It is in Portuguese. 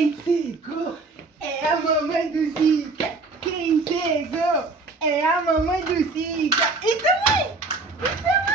Quem chegou é a mamãe do Zica. Quem chegou é a mamãe do Zica. E também.